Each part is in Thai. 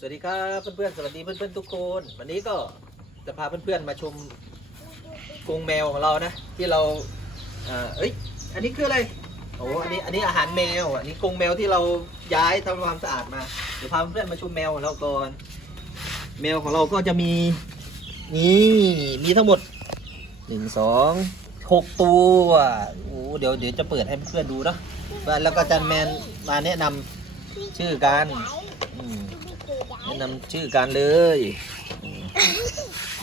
สวัสดีครับเพื่อนๆสวัสดีเพื่อนๆทุกคน วันนี้ก็จะพาเพื่อนๆมาชมกรงแมวของเรานะ ที่เราเอ่อเอ้ยอันนี้คืออะไรโอ้อันนี้อันนี้อาหารแมวอันนี้กรงแมวที่เราย้ายทำความสะอาดมาเดี๋ยวพาเพื่อนๆมาชมแมวของเราก่อน แมวของเราก็จะมีนี่มีทั้งหมดหนึ่งสองหกตัวโอ้เดี๋ยวเดี๋ยวจะเปิดให้เพื่อนๆดูเนาะแล้วก็อาจันแมนมาแนะนำ ชื่อกันอืมแนะนำชื่อกันเลยอืม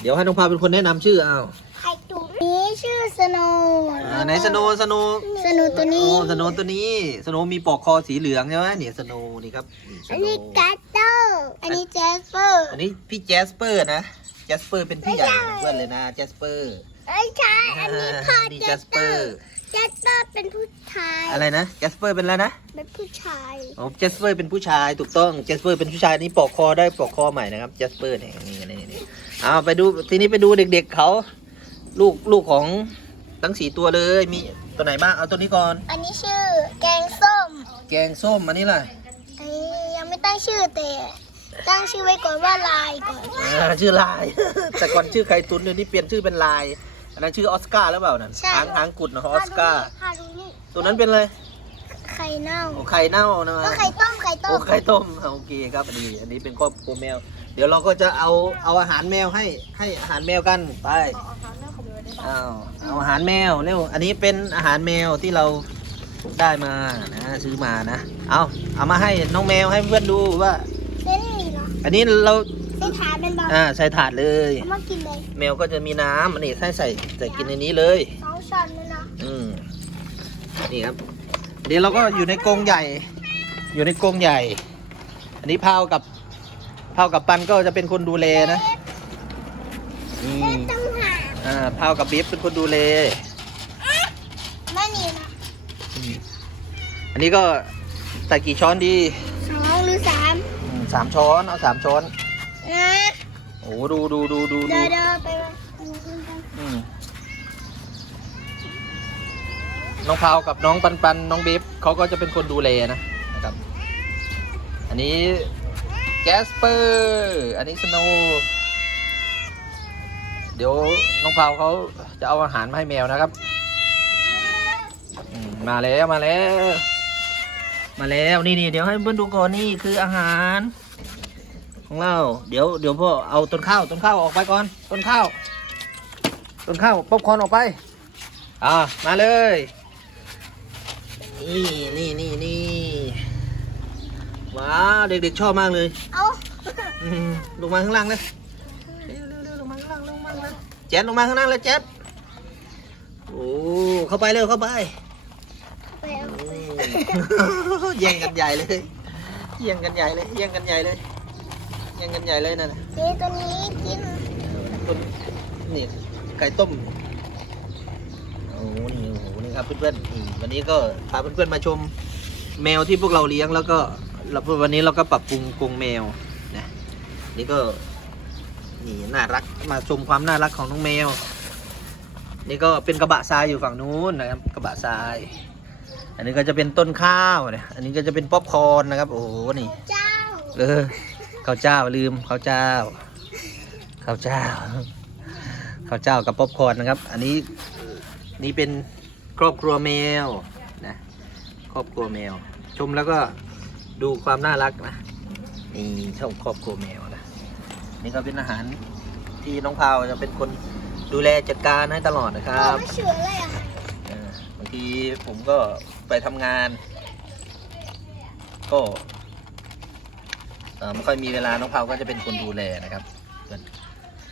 เดี๋ยวให้น้องพาเป็นคนแนะนำชื่อเอาไข่ตุ๋นนี้ชื่อสโนว์อ่าไหนสโนว์สโนว์สโนว์ตัวนี้ โอ้สโนว์ตัวนี้สโนว์มีปลอกคอสีเหลืองใช่ไหมเนี่ยสโนว์นี่ครับนี่สอันโนนี้ว์กัตเตอร์อันนี้แจสเปอร์อันนี้พี่แจสเปอร์นะแจสเปอร์เป็นพี่ใหญ่ของเพื่อนเลยนะแจสเปอร์ ไม่ใช่ อันนี้พ่อนี่แจแจสสเปเปออร์ร์แจสเปอร์เป็นผู้ชาย อะไรนะแจสเปอร์เป็นอะไรนะเป็นผู้ชาย อ๋อแจสเปอร์เป็นผู้ชายถูกต้องแจสเปอร์เป็นผู้ชายนี่ปลอกคอได้ปลอกคอใหม่นะครับแจสเปอร์เนี่ยนี่นี่นี่เอาไปดูทีนี้ไปดูเด็ก ๆเขาลูกลูกของทั้งสี่ตัวเลยมีตัวไหนบ้างเอาตัวนี้ก่อน อันนี้ชื่อแกงส้ม แกงส้มอันนี้ล่ะอันนี้ยังไม่ตั้งชื่อแต่ตั้งชื่อไว้ก่อนว่าลายก่อนอ่าชื่อลาย แต่ก่อนชื่อไข่ตุนเดี๋ยวนี้เปลี่ยนชื่อเป็นลาย อันนั้นชื่อออสการ์หรือเปล่านั่นหางหางกุดนะออสการ์พาดูนี่ตัวนั้นเป็นอะไรไข่เน่าโอ้ไข่เน่านะก็ไข่ต้มไข่ต้โอ้มไข่ต้มโอเคครับอันนี้อันนี้เป็นครอบครัวแมว เดี๋ยวเราก็จะเอาเอาอาหารแมวให้ให้อาหารแมวกันไปเอาเอาอาหารแมวเร็วอันนี้เป็นอาหารแมวที่เราได้มานะซื้อมานะ เอาเอามาให้น้องแมวให้เพื่อนดูว่า เส้นนี่เหรออันนี้เรา เส้นถาดเป็นบาอ่าใส่ถาดเลย เอามากินเลยแมวก็จะมีน้ำอันนี้ใส่ใส่ใส่กินในนี้เลย สองช้อนเลยนะอืมนี่ครับ เดี๋ยวเราก็อยู่ในกรงใหญ่ อยู่ในกรงใหญ่ อันนี้พาวกับพาวกับปันก็จะเป็นคนดูแลนะอืเส้มนต้องหาอ่าพาวกับบิ๊บเป็นคนดูแลไม่นี่นะอืมอันนี้ก็ใส่กี่ช้อนดีสองหรือสาม อืมสามช้อนเอาสามช้อน นะโอ้ดูดูดูดูเดิดูนเดินไปมาอืมน้องพาวกับน้องปันปันน้องบิ๊บเขาก็จะเป็นคนดูแลนะนะครับ อันนี้แจสเปอร์อันนี้สโนว์เดี๋ยวน้องพาวเขาจะเอาอาหารมาให้แมวนะครับมาแล้วมาแล้ว มาแล้วนี่นี่เดี๋ยวให้เพื่อนดูก่อนนี่คืออาหาร ของเรา เดี๋ยวเดี๋ยวพ่อเอาต้นข้าวต้นข้าวออกไปก่อน ต้นข้าว ต้นข้าวป๊อปคอร์นออกไป อ่ามาเลย นี่นี่นี่นี่ว้าวเด็กๆชอบมากเลยเอาอืมลงมาข้างล่างเลยเร็วเร็วเร็วลงมาข้างล่างลงมาข้างล่างแจ๊ดลงมาข้างล่างเลยแจ๊ดโอ้เข้าไปเร็วเข้าไป ไปเอาอืมแย่งกันใหญ่เลยแย่งกันใหญ่เลยแย่งกันใหญ่เลย แย่งกันใหญ่เลยนั่นน่ะนี่ตัวนี้กินต้นนี่ไก่ต้มโอ้โหนี่โอ้โหนี่ครับเพื่อนๆนี่วันนี้ก็พาเพื่อนๆมาชมแมวที่พวกเราเลี้ยงแล้วก็เราวันนี้เราก็ปรับปรุงกรงแมวนะนี่ก็นี่น่ารักมาชมความน่ารักของน้องแมว นี่ก็เป็นกระบะทรายอยู่ฝั่งนู้นนะครับกระบะทราย อันนี้ก็จะเป็นต้นข้าวเนี่ยอันนี้ก็จะเป็นป๊อปคอร์นนะครับ โอ้โหนี่เจ้า เออ ข้าวเจ้าลืมข้าวเจ้าข้าวเจ้าข้าวเจ้ากับป๊อปคอร์นนะครับ อันนี้นี่เป็นครอบครัวแมวนะครอบครัวแมว ชมแล้วก็ดูความน่ารักนะนี่ชอบครอบครัวแมวนะนี่ก็เป็นอาหารที่น้องพาวจะเป็นคนดูแลจัดการให้ตลอดนะครับไม่เชื่อเลยอะบางทีผมก็ไปทำงาน ก็ ไม่ค่อยมีเวลาน้องเผาก็จะเป็นคนดูแลนะครับ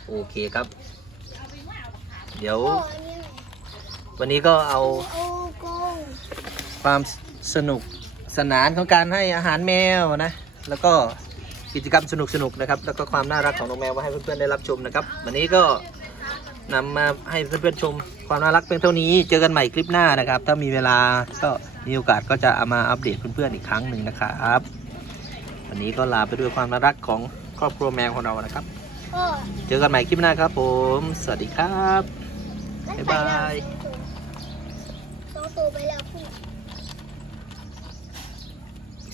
โอเคครับ เดี๋ยว วันนี้ก็เอา ความสนุกสนานของการให้อาหารแมวนะ แล้วก็กิจกรรมสนุกๆนะครับ แล้วก็ความน่ารักของน้องแมวมาให้เพื่อนๆได้รับชมนะครับ วันนี้ก็นำมาให้เพื่อนๆชมความน่ารักเพียงเท่านี้ เจอกันใหม่คลิปหน้านะครับ ถ้ามีเวลาก็มีโอกาสก็จะเอามาอัปเดตเพื่อนๆอีกครั้งหนึ่งนะครับ วันนี้ก็ลาไปด้วยความน่ารักของครอบครัวแมวของเรานะครับโอ้เจอกันใหม่คลิปหน้าครับผม สวัสดีครับนั่นบ๊ายไปบาแล้วยสองตัวไปแล้วพี่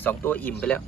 สองตัวอิ่มไปแล้ว